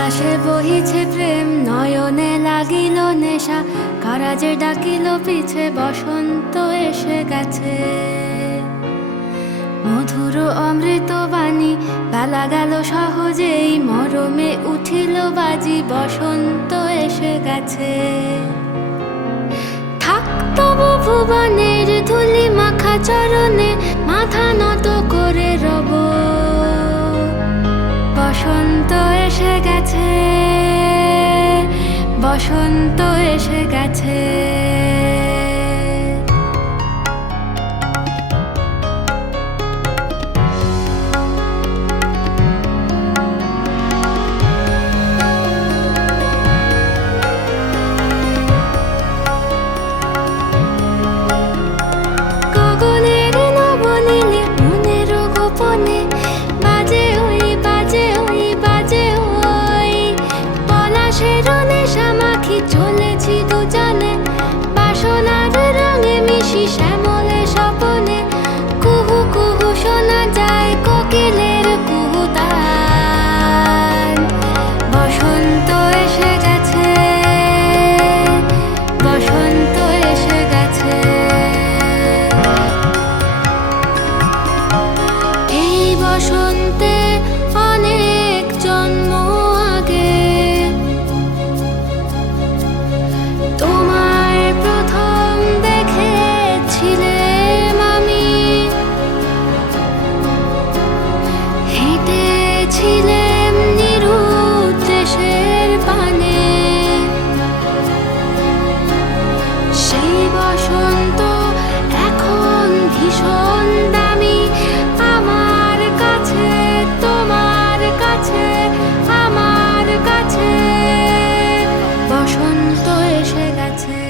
বাতাসে বহিছে প্রেম, নয়নে লাগিল নেশা, কারাজে ডাকিল পিছে, বসন্ত এসে গেছে। মধুর অমৃত বাণী, বেলা গেল সহজেই, মরমে উঠিল বাজি, বসন্ত এসে গেছে। থাক তবু ভুবনের ধুলি মাখা চরণে, মাথা নত করে রব। বসন্ত এসে গেছে, বসন্ত এসে গেছে। গগনের নবনীলে মনের গোপনে, বাজে ওই বাজে ওই বাজে ওই, পলাশের নেশা মাখি চলেছি দুজনে, বাসনার রঙে মিশি শ্যামলে স্বপনে। কুহু কুহু শোনা যায় কোকিলের কুহুতান। বসন্ত এসে গেছে, বসন্ত এসে গেছে। এই বসন্তে অনেক জন্ম আগে, তোমায় প্রথম দেখেছিলাম আমি। হেঁটেছিলাম নিরুৎ দেশের পানে, সেই বসন্ত এখন ভীষণ দামি আমার কাছে, তোমার কাছে, আমার কাছে। বসন্ত এসে গেছে।